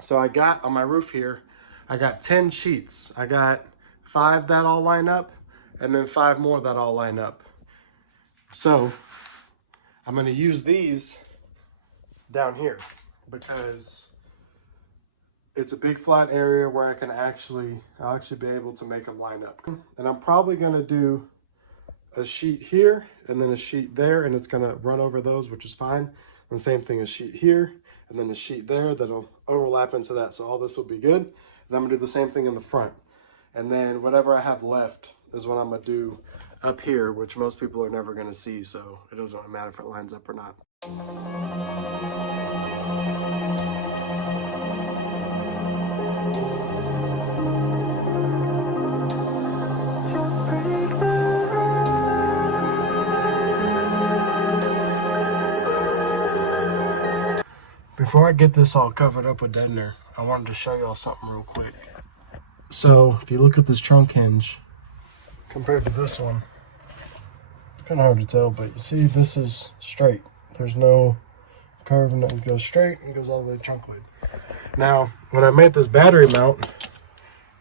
So I got on my roof here, I got 10 sheets. I got 5 that all line up and then 5 more that all line up. So I'm gonna use these down here because it's a big flat area where I'll actually be able to make them line up. And I'm probably gonna do a sheet here and then a sheet there, and it's gonna run over those, which is fine. And same thing, a sheet here and then a sheet there that'll overlap into that. So all this will be good. And I'm gonna do the same thing in the front. And then whatever I have left is what I'm gonna do up here, which most people are never gonna see. So it doesn't really matter if it lines up or not. Before I get this all covered up with Deadener, I wanted to show y'all something real quick. So if you look at this trunk hinge compared to this one, kind of hard to tell, but you see this is straight. There's no curve, and it goes straight and goes all the way to the trunk lid. Now, when I made this battery mount,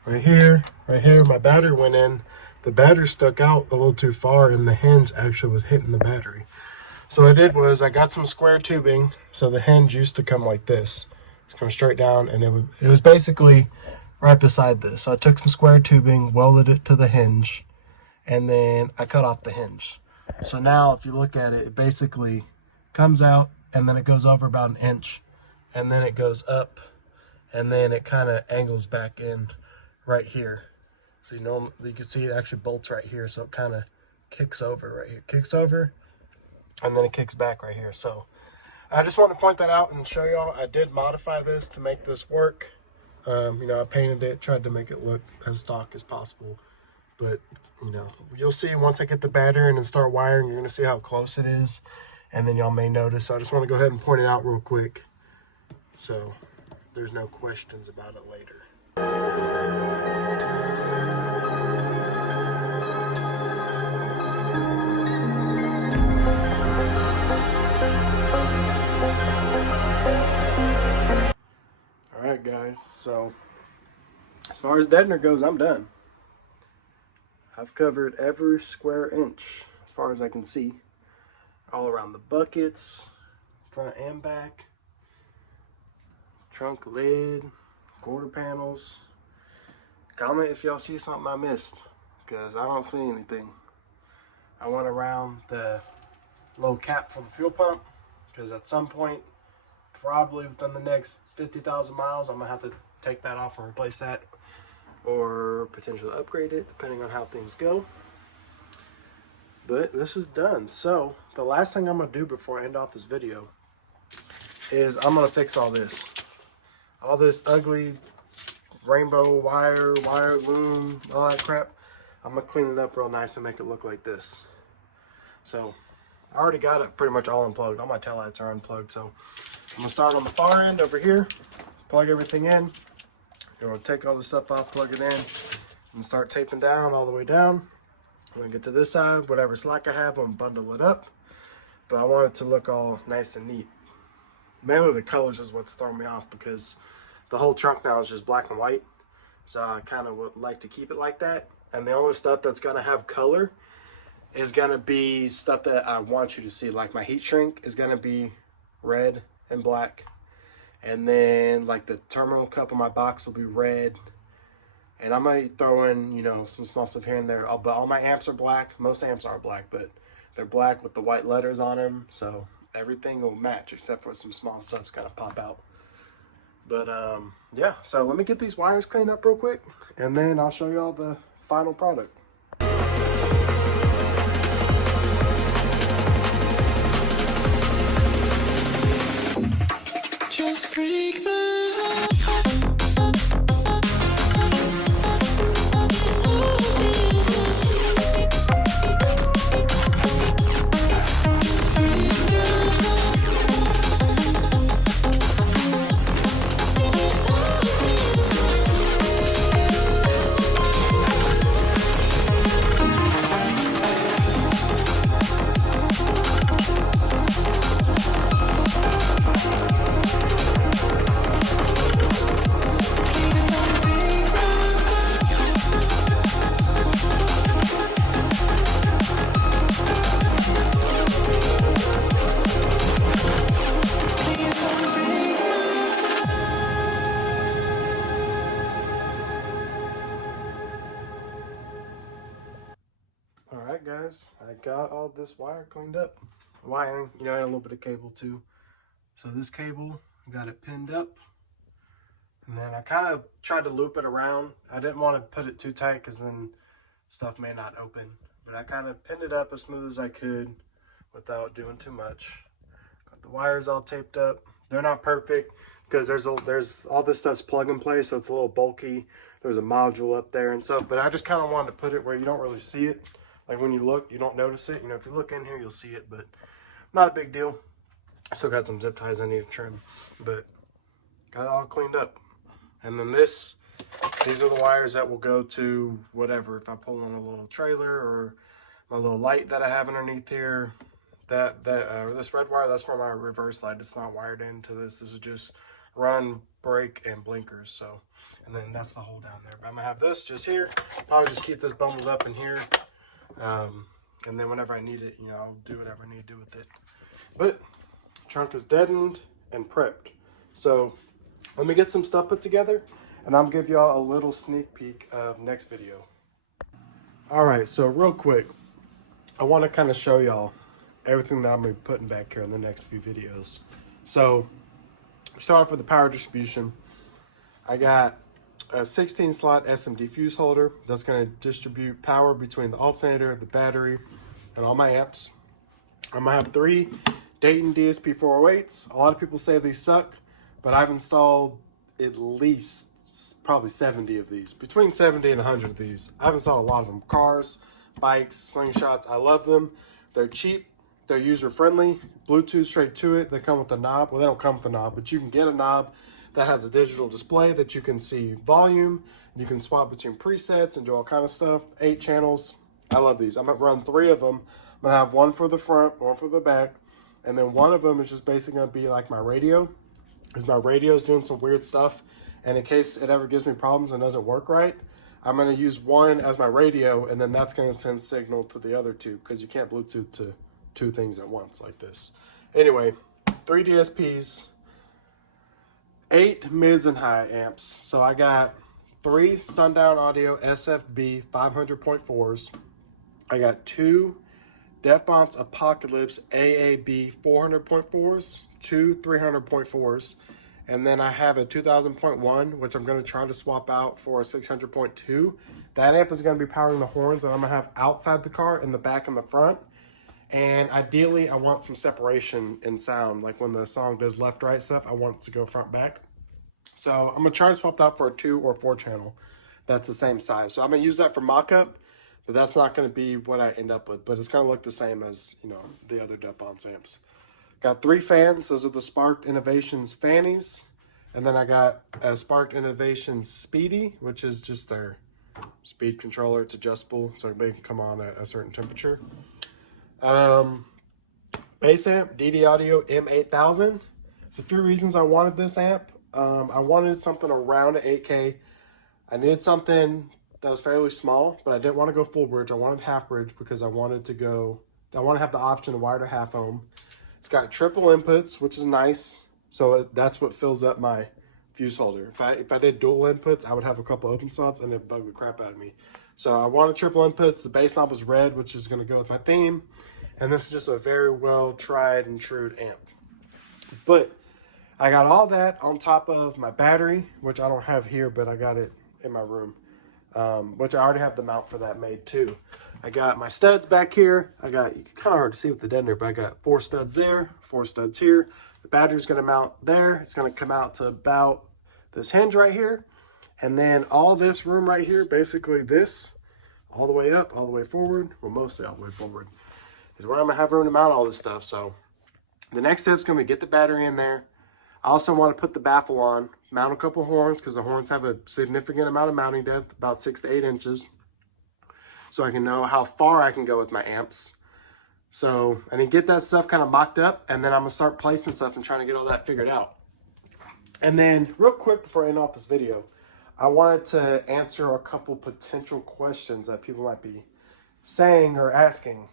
right here, my battery went in. The battery stuck out a little too far, and the hinge actually was hitting the battery. So what I did was I got some square tubing. So the hinge used to come like this. It's come straight down, and it was basically right beside this. So I took some square tubing, welded it to the hinge, and then I cut off the hinge. So now if you look at it, it basically comes out, and then it goes over about 1 inch, and then it goes up, and then it kind of angles back in right here. So you can see it actually bolts right here, so it kind of kicks over right here. Kicks over, and then it kicks back right here. So I just want to point that out and show y'all I did modify this to make this work. I painted it, tried to make it look as stock as possible. But, you'll see once I get the battery in and start wiring, you're going to see how close it is. And then y'all may notice. So I just want to go ahead and point it out real quick, so there's no questions about it later. Alright guys, so as far as Deadener goes, I'm done. I've covered every square inch as far as I can see. All around the buckets, front and back, trunk lid, quarter panels. Comment if y'all see something I missed, because I don't see anything. I went around the little cap for the fuel pump, because at some point, probably within the next 50,000 miles, I'm gonna have to take that off and replace that, or potentially upgrade it depending on how things go. But this is done. So the last thing I'm gonna do before I end off this video is I'm gonna fix all this ugly rainbow wire loom, all that crap. I'm gonna clean it up real nice and make it look like this. So I already got it pretty much all unplugged. All my taillights are unplugged. So I'm gonna start on the far end over here, plug everything in. Take all the stuff off, plug it in, and start taping down all the way down. I'm gonna get to this side, whatever slack I have, I'm gonna bundle it up. But I want it to look all nice and neat. Mainly the colors is what's throwing me off, because the whole trunk now is just black and white. So I kind of would like to keep it like that. And the only stuff that's gonna have color is gonna be stuff that I want you to see. Like my heat shrink is gonna be red and black. And then like the terminal cup on my box will be red. And I might throw in, some small stuff here and there. But all my amps are black. Most amps are black, but they're black with the white letters on them. So everything will match except for some small stuff's gotta pop out. But yeah, so let me get these wires cleaned up real quick, and then I'll show y'all the final product. Just break my heart. guys, I got all this wire cleaned up. Wiring, you know, and a little bit of cable too. So this cable, I got it pinned up. And then I kind of tried to loop it around. I didn't want to put it too tight because then stuff may not open. But I kind of pinned it up as smooth as I could without doing too much. Got the wires all taped up. They're not perfect because there's all this stuff's plug and play, so it's a little bulky. There's a module up there and stuff. But I just kind of wanted to put it where you don't really see it. Like when you look, you don't notice it. You know, if you look in here, you'll see it, but not a big deal. I still got some zip ties I need to trim, but got it all cleaned up. And then these are the wires that will go to whatever. If I pull on a little trailer or my little light that I have underneath here, this red wire, that's for my reverse light. It's not wired into this. This is just run, brake, and blinkers. So, and then that's the hole down there. But I'm gonna have this just here. Probably just keep this bundled up in here. And then whenever I need it, you know, I'll do whatever I need to do with it. But trunk is deadened and prepped. So let me get some stuff put together and I'll give y'all a little sneak peek of next video. All right, so real quick, I want to kind of show y'all everything that I'm gonna be putting back here in the next few videos. So start off with the power distribution. I got a 16 slot SMD fuse holder that's going to distribute power between the alternator, the battery, and all my amps. I'm going to have 3 Deadener DSP 408s. A lot of people say these suck, but I've installed at least probably 70 of these, between 70 and 100 of these. I've installed a lot of them. Cars, bikes, slingshots. I love them. They're cheap. They're user friendly. Bluetooth straight to it. They come with a knob. Well, they don't come with a knob, but you can get a knob that has a digital display that you can see volume. You can swap between presets and do all kind of stuff. 8 channels. I love these. I'm gonna run 3 of them. I'm gonna have one for the front, one for the back, and then one of them is just basically gonna be like my radio, because my radio is doing some weird stuff. And in case it ever gives me problems and doesn't work right, I'm gonna use one as my radio, and then that's gonna send signal to the other 2, because you can't Bluetooth to 2 things at once like this. Anyway, 3 DSPs. 8 mids and high amps. So I got 3 Sundown Audio SFB 500.4s. I got 2 Defbon's Apocalypse AAB 400.4s, 2 300.4s, and then I have a 2000.1, which I'm going to try to swap out for a 600.2. That amp is going to be powering the horns that I'm going to have outside the car, in the back and the front. And ideally, I want some separation in sound. Like when the song does left-right stuff, I want it to go front-back. So I'm going to try to swap that out for a 2 or 4 channel that's the same size. So I'm going to use that for mock-up, but that's not going to be what I end up with. But it's going to look the same as, you know, the other Deadener amps. Got 3 fans. Those are the Sparked Innovations fannies. And then I got a Sparked Innovations Speedy, which is just their speed controller. It's adjustable, so it can come on at a certain temperature. Bass amp, DD Audio M8000. There's a few reasons I wanted this amp. I wanted something around 8K. I needed something that was fairly small, but I didn't want to go full bridge. I wanted half bridge because I want to have the option to wire to half ohm. It's got triple inputs, which is nice. So that's what fills up my fuse holder. If I did dual inputs, I would have a couple open slots and it bugged the crap out of me. So I wanted triple inputs. The bass knob was red, which is going to go with my theme. And this is just a very well tried and true amp. But I got all that on top of my battery, which I don't have here, but I got it in my room, which I already have the mount for that made too. I got my studs back here. Kind of hard to see with the Deadener, but I got 4 studs there, 4 studs here. The battery's going to mount there. It's going to come out to about this hinge right here. And then all this room right here, basically this, all the way up, all the way forward, well, mostly all the way forward, is where I'm going to have room to mount all this stuff. So the next step is going to be get the battery in there. I also want to put the baffle on, mount a couple horns, because the horns have a significant amount of mounting depth, about 6 to 8 inches. So I can know how far I can go with my amps. So I need to get that stuff kind of mocked up, and then I'm going to start placing stuff and trying to get all that figured out. And then real quick before I end off this video, I wanted to answer a couple potential questions that people might be saying or asking.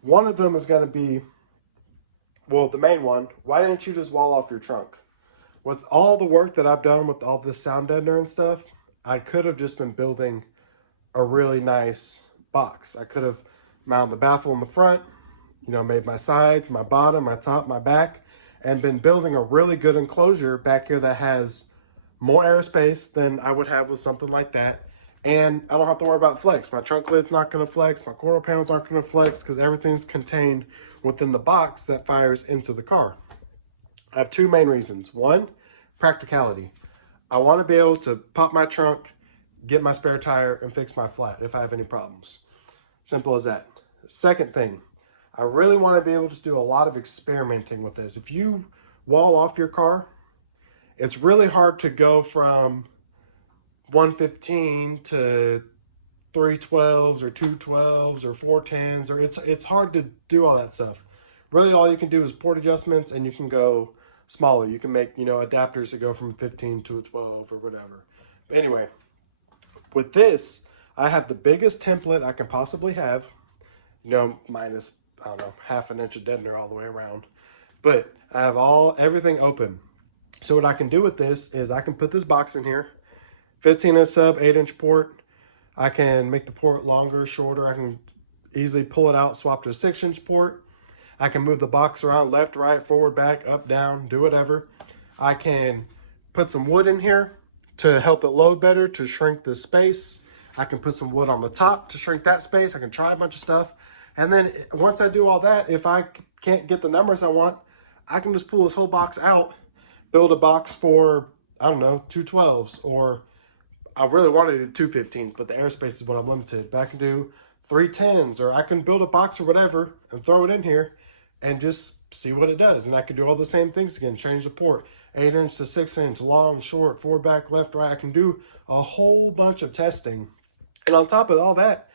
One of them is going to be, well, the main one, why didn't you just wall off your trunk? With all the work that I've done with all this sound deadener and stuff, I could have just been building a really nice box. I could have mounted the baffle in the front, you know, made my sides, my bottom, my top, my back, and been building a really good enclosure back here that has more airspace than I would have with something like that. And I don't have to worry about flex. My trunk lid's not going to flex. My quarter panels aren't going to flex because everything's contained within the box that fires into the car. I have two main reasons. One, practicality. I want to be able to pop my trunk, get my spare tire, and fix my flat if I have any problems. Simple as that. Second thing, I really want to be able to do a lot of experimenting with this. If you wall off your car, it's really hard to go from 115 to 312s or 212s or 410s, or it's hard to do all that stuff. Really all you can do is port adjustments, and you can go smaller. You can make, you know, adapters that go from 15 to a 12 or whatever. But anyway, with this, I have the biggest template I can possibly have, you know, minus, I don't know, half an inch of deadener all the way around. But I have everything open. So what I can do with this is I can put this box in here, 15-inch sub, 8-inch port. I can make the port longer, shorter. I can easily pull it out, swap to a 6-inch port. I can move the box around left, right, forward, back, up, down, do whatever. I can put some wood in here to help it load better, to shrink the space. I can put some wood on the top to shrink that space. I can try a bunch of stuff. And then once I do all that, if I can't get the numbers I want, I can just pull this whole box out, build a box for, I don't know, 212s, or I really wanted to do 215s, but the airspace is what I'm limited. But I can do 310s, or I can build a box or whatever and throw it in here and just see what it does. And I can do all the same things again, change the port, 8-inch to 6-inch, long, short, forward, back, left, right. I can do a whole bunch of testing. And on top of all that,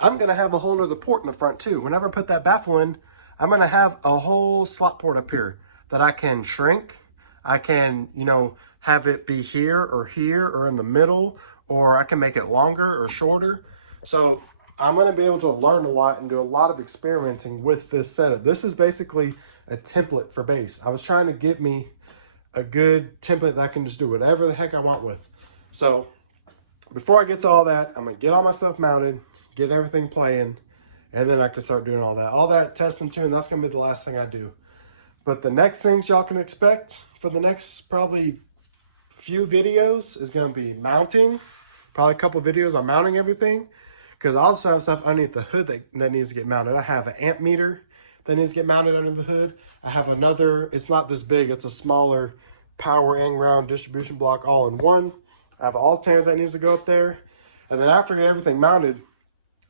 I'm going to have a whole nother port in the front too. Whenever I put that baffle in, I'm going to have a whole slot port up here that I can shrink. I can, you know, have it be here or in the middle, or I can make it longer or shorter. So I'm going to be able to learn a lot and do a lot of experimenting with this setup. This is basically a template for bass. I was trying to get me a good template that I can just do whatever the heck I want with. So before I get to all that, I'm going to get all my stuff mounted, get everything playing, and then I can start doing all that. All that test and tune, that's going to be the last thing I do. But the next things y'all can expect for the next probably few videos is going to be mounting. Probably a couple videos on mounting everything. Because I also have stuff underneath the hood that needs to get mounted. I have an amp meter that needs to get mounted under the hood. I have another, it's not this big, it's a smaller power and ground distribution block all in one. I have an alternator that needs to go up there. And then after I get everything mounted,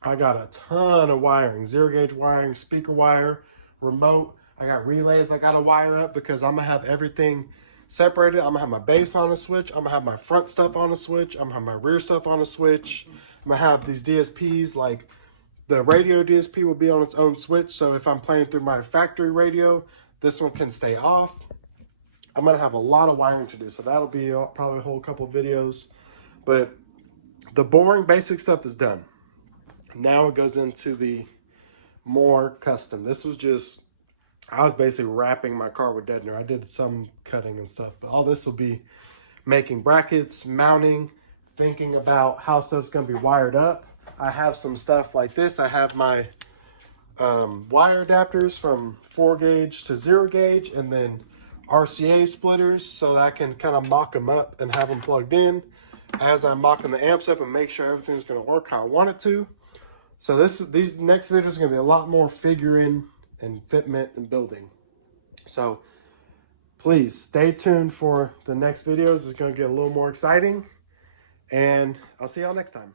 I got a ton of wiring. 0-gauge wiring, speaker wire, remote. I got relays I got to wire up because I'm going to have everything separated. I'm going to have my bass on a switch. I'm going to have my front stuff on a switch. I'm going to have my rear stuff on a switch. I'm going to have these DSPs, like the radio DSP will be on its own switch. So if I'm playing through my factory radio, this one can stay off. I'm going to have a lot of wiring to do. So that'll be probably a whole couple of videos. But the boring basic stuff is done. Now it goes into the more custom. This was just, I was basically wrapping my car with deadener. I did some cutting and stuff, but all this will be making brackets, mounting, thinking about how stuff's going to be wired up. I have some stuff like this. I have my wire adapters from 4-gauge to 0-gauge, and then RCA splitters so that I can kind of mock them up and have them plugged in as I'm mocking the amps up and make sure everything's going to work how I want it to. So these next videos are going to be a lot more figuring and fitment and building. So please stay tuned for the next videos. It's going to get a little more exciting, and I'll see y'all next time.